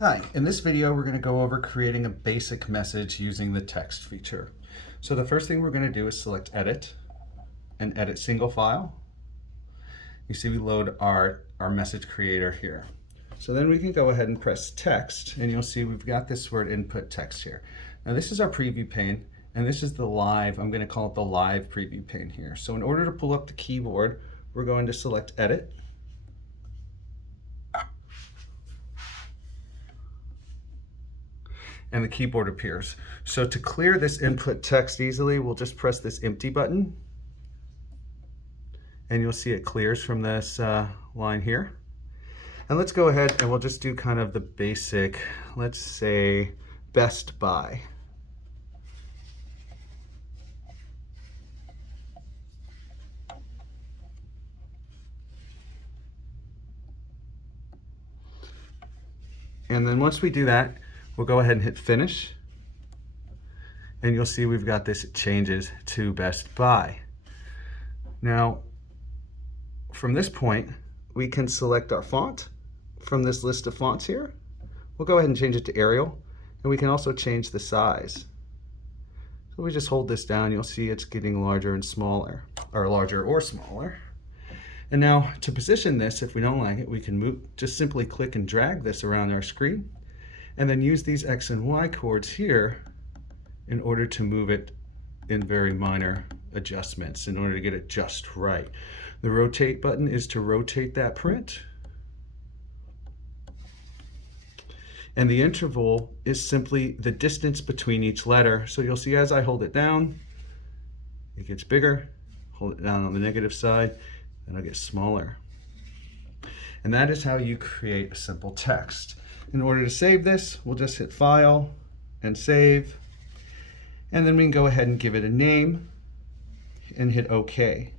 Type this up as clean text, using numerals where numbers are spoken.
Hi, in this video we're going to go over creating a basic message using the text feature. So the first thing we're going to do is select Edit and Edit Single File. You see we load our message creator here. So then we can go ahead and press Text and you'll see we've got this word input text here. Now this is our preview pane and this is the live, I'm going to call it the live preview pane here. So in order to pull up the keyboard, we're going to select Edit. And the keyboard appears. So to clear this input text easily, we'll just press this empty button and you'll see it clears from this line here. And let's go ahead and we'll just do kind of the basic, let's say Best Buy. And then once we do that, we'll go ahead and hit Finish. And you'll see we've got this changes to Best Buy. Now, from this point, we can select our font from this list of fonts here. We'll go ahead and change it to Arial, and we can also change the size. So we just hold this down, you'll see it's getting larger and smaller, or larger or smaller. And now to position this, if we don't like it, we can just simply click and drag this around our screen, and then use these X and Y chords here in order to move it in very minor adjustments in order to get it just right. The rotate button is to rotate that print. And the interval is simply the distance between each letter. So you'll see as I hold it down, it gets bigger. Hold it down on the negative side, and it'll get smaller. And that is how you create a simple text. In order to save this, we'll just hit File and Save. And then we can go ahead and give it a name and hit OK.